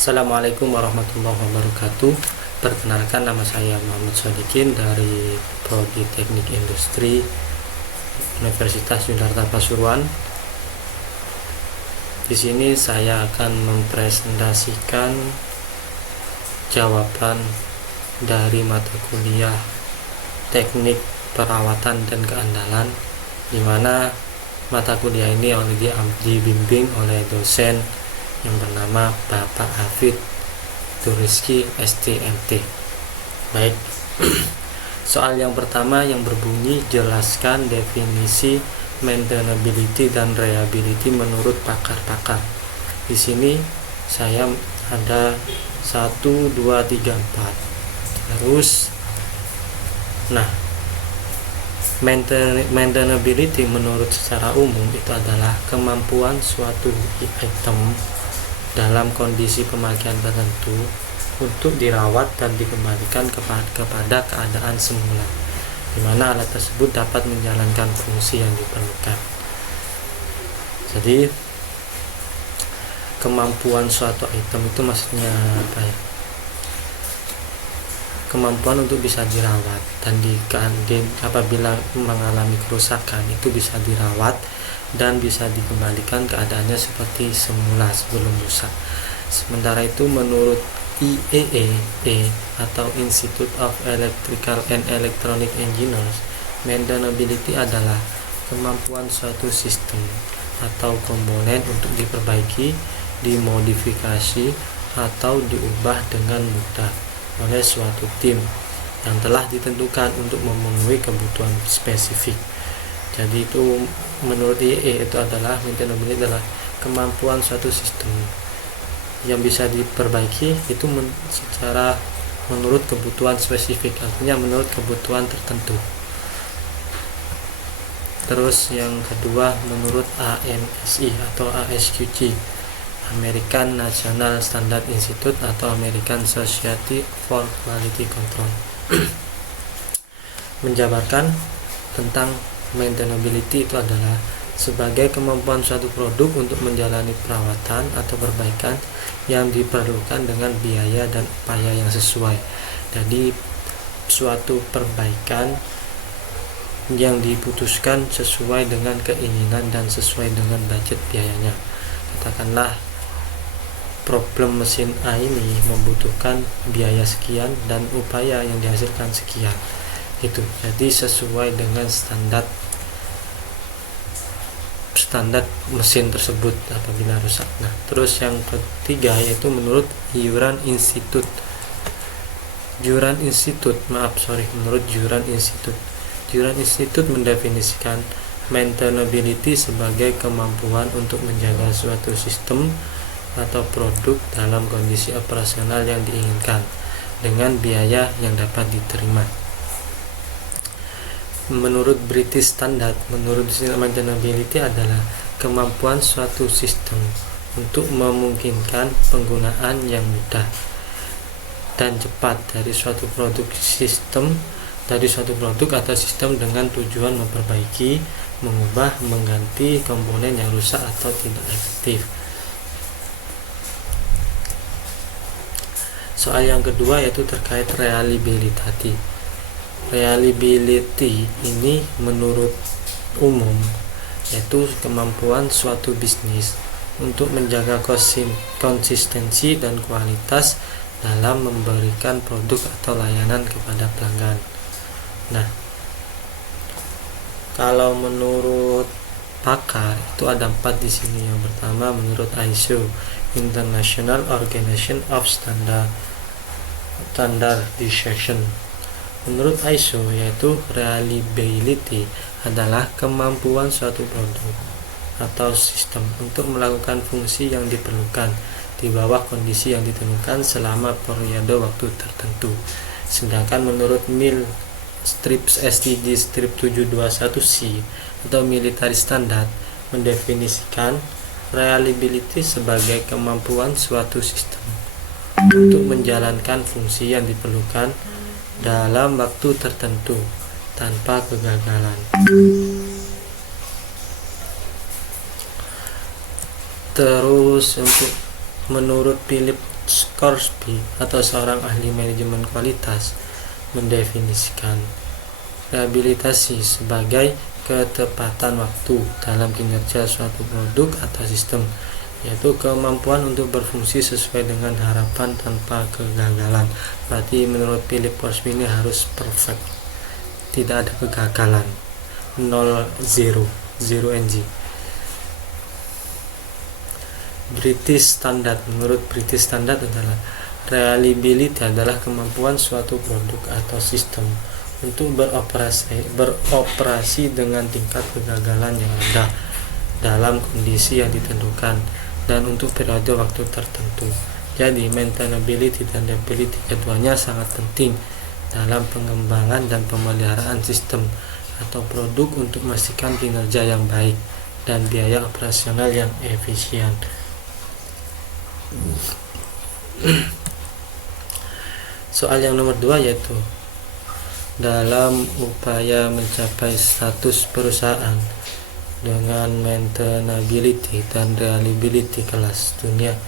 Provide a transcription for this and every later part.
Assalamualaikum warahmatullahi wabarakatuh. Perkenalkan, nama saya Muhammad Sodikin dari Prodi Teknik Industri Universitas Yunarta Pasuruan. Di sini saya akan mempresentasikan jawaban dari mata kuliah Teknik Perawatan dan Keandalan, di mana mata kuliah ini dibimbing oleh dosen yang bernama Bapak Hafid Turizki STMT. Baik, soal yang pertama yang berbunyi, jelaskan definisi maintainability dan reliability menurut pakar-pakar. Di sini saya ada 1, 2, 3, 4. Terus, maintainability menurut secara umum itu adalah kemampuan suatu item dalam kondisi pemakaian tertentu untuk dirawat dan dikembalikan kepada keadaan semula, di mana alat tersebut dapat menjalankan fungsi yang diperlukan. Jadi kemampuan suatu item itu maksudnya apa ya? Kemampuan untuk bisa dirawat dan apabila mengalami kerusakan itu bisa dirawat dan bisa dikembalikan keadaannya seperti semula sebelum rusak. Sementara itu menurut IEEE atau Institute of Electrical and Electronic Engineers, maintainability adalah kemampuan suatu sistem atau komponen untuk diperbaiki, dimodifikasi, atau diubah dengan mudah oleh suatu tim yang telah ditentukan untuk memenuhi kebutuhan spesifik. Jadi itu menurut IEEE itu adalah maintainability adalah kemampuan suatu sistem yang bisa diperbaiki itu secara menurut kebutuhan spesifik, artinya menurut kebutuhan tertentu. Terus yang kedua menurut ANSI atau ASQG, American National Standard Institute atau American Society for Quality Control, menjabarkan tentang maintainability itu adalah sebagai kemampuan suatu produk untuk menjalani perawatan atau perbaikan yang diperlukan dengan biaya dan upaya yang sesuai. Jadi suatu perbaikan yang diputuskan sesuai dengan keinginan dan sesuai dengan budget biayanya. Katakanlah problem mesin A ini membutuhkan biaya sekian dan upaya yang dihasilkan sekian. Itu jadi sesuai dengan standar mesin tersebut apabila rusak. Terus yang ketiga yaitu menurut Juran Institute. Juran Institute mendefinisikan maintainability sebagai kemampuan untuk menjaga suatu sistem atau produk dalam kondisi operasional yang diinginkan dengan biaya yang dapat diterima. Menurut British Standard, maintainability adalah kemampuan suatu sistem untuk memungkinkan penggunaan yang mudah dan cepat dari suatu produk atau sistem dengan tujuan memperbaiki, mengubah, mengganti komponen yang rusak atau tidak efektif. Soal yang kedua yaitu terkait reliability. Reliability ini menurut umum yaitu kemampuan suatu bisnis untuk menjaga konsistensi dan kualitas dalam memberikan produk atau layanan kepada pelanggan. Kalau menurut pakar itu ada 4 di sini. Yang pertama menurut ISO, International Organization of Standardization. Menurut ISO yaitu reliability adalah kemampuan suatu produk atau sistem untuk melakukan fungsi yang diperlukan di bawah kondisi yang ditentukan selama periode waktu tertentu. Sedangkan menurut MIL STD 721C atau Military Standard mendefinisikan reliability sebagai kemampuan suatu sistem untuk menjalankan fungsi yang diperlukan dalam waktu tertentu tanpa kegagalan. Terus untuk menurut Philip Scoresby atau seorang ahli manajemen kualitas mendefinisikan rehabilitasi sebagai ketepatan waktu dalam kinerja suatu produk atau sistem, yaitu kemampuan untuk berfungsi sesuai dengan harapan tanpa kegagalan. Berarti menurut Philip Scoresby ini harus perfect, tidak ada kegagalan, 0 NG. British Standard, menurut British Standard adalah reliability adalah kemampuan suatu produk atau sistem untuk beroperasi dengan tingkat kegagalan yang rendah dalam kondisi yang ditentukan dan untuk periode waktu tertentu. Jadi maintainability dan reliability keduanya sangat penting dalam pengembangan dan pemeliharaan sistem atau produk untuk memastikan kinerja yang baik dan biaya operasional yang efisien. Soal yang nomor 2 yaitu dalam upaya mencapai status perusahaan dengan maintainability dan reliability kelas dunia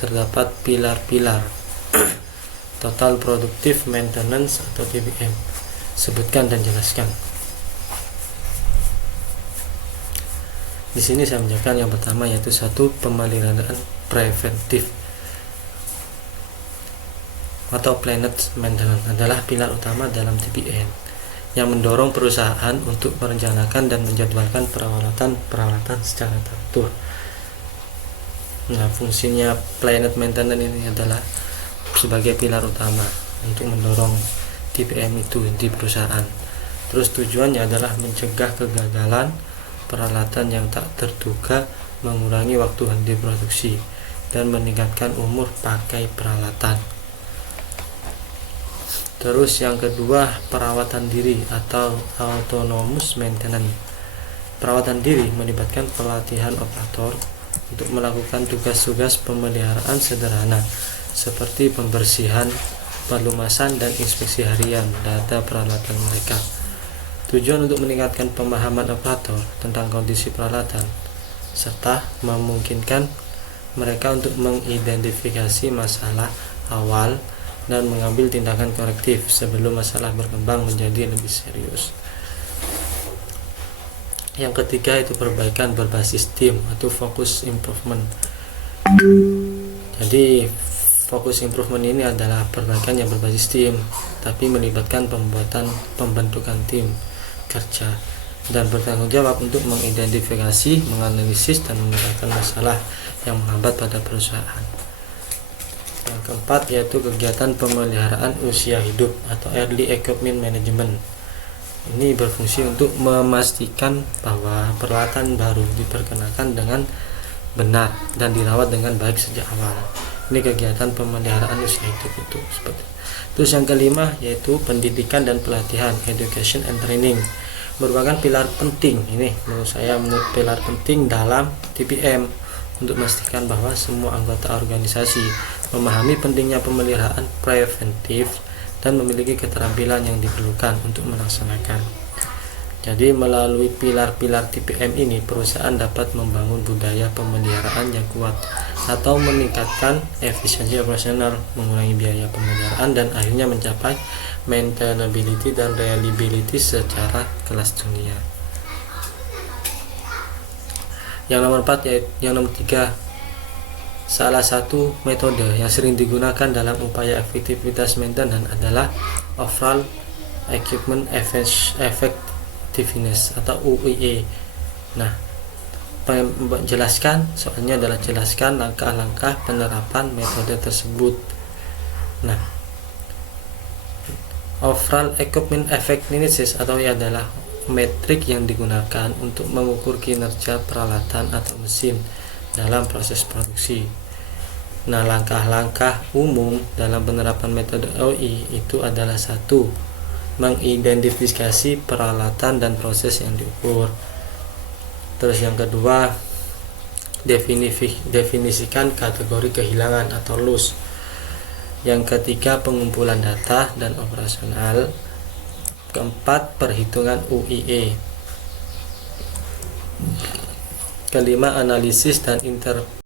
terdapat pilar-pilar Total Productive Maintenance atau TPM. Sebutkan dan jelaskan. Di sini saya menjelaskan yang pertama yaitu 1. Pemeliharaan preventif atau Planet Maintenance adalah pilar utama dalam TPM yang mendorong perusahaan untuk merencanakan dan menjadwalkan peralatan secara teratur. Nah, fungsinya Planet Maintenance ini adalah sebagai pilar utama untuk mendorong TPM itu di perusahaan. Terus tujuannya adalah mencegah kegagalan peralatan yang tak terduga, mengurangi waktu henti produksi, dan meningkatkan umur pakai peralatan. Terus yang kedua, perawatan diri atau autonomous maintenance. Perawatan diri melibatkan pelatihan operator untuk melakukan tugas-tugas pemeliharaan sederhana seperti pembersihan, pelumasan, dan inspeksi harian data peralatan mereka. Tujuan untuk meningkatkan pemahaman operator tentang kondisi peralatan serta memungkinkan mereka untuk mengidentifikasi masalah awal dan mengambil tindakan korektif sebelum masalah berkembang menjadi lebih serius. Yang ketiga itu perbaikan berbasis tim atau focus improvement. Jadi focus improvement ini adalah perbaikan yang berbasis tim, tapi melibatkan pembentukan tim kerja dan bertanggung jawab untuk mengidentifikasi, menganalisis, dan memecahkan masalah yang menghambat pada perusahaan. Yang keempat yaitu kegiatan pemeliharaan usia hidup atau early equipment management. Ini berfungsi untuk memastikan bahwa peralatan baru diperkenakan dengan benar dan dirawat dengan baik sejak awal. Ini kegiatan pemeliharaan usia hidup itu seperti. Terus yang kelima yaitu pendidikan dan pelatihan, education and training, merupakan pilar penting. Ini menurut saya pilar penting dalam TPM untuk memastikan bahwa semua anggota organisasi memahami pentingnya pemeliharaan preventif dan memiliki keterampilan yang diperlukan untuk melaksanakan. Jadi melalui pilar-pilar TPM ini perusahaan dapat membangun budaya pemeliharaan yang kuat atau meningkatkan efisiensi operasional, mengurangi biaya pemeliharaan, dan akhirnya mencapai maintainability dan reliability secara kelas dunia. Yang nomor 4 yaitu yang nomor 3, salah satu metode yang sering digunakan dalam upaya efektivitas maintenance adalah overall equipment effectiveness atau OEE. Nah, jelaskan soalnya adalah jelaskan langkah-langkah penerapan metode tersebut. Nah, overall equipment effectiveness atau adalah metrik yang digunakan untuk mengukur kinerja peralatan atau mesin dalam proses produksi. Nah, langkah-langkah umum dalam penerapan metode OI itu adalah 1. Mengidentifikasi peralatan dan proses yang diukur. Terus yang kedua, definisikan kategori kehilangan atau loss. Yang ketiga, pengumpulan data dan operasional. Keempat, perhitungan UIE. Kelima, analisis dan interpretasi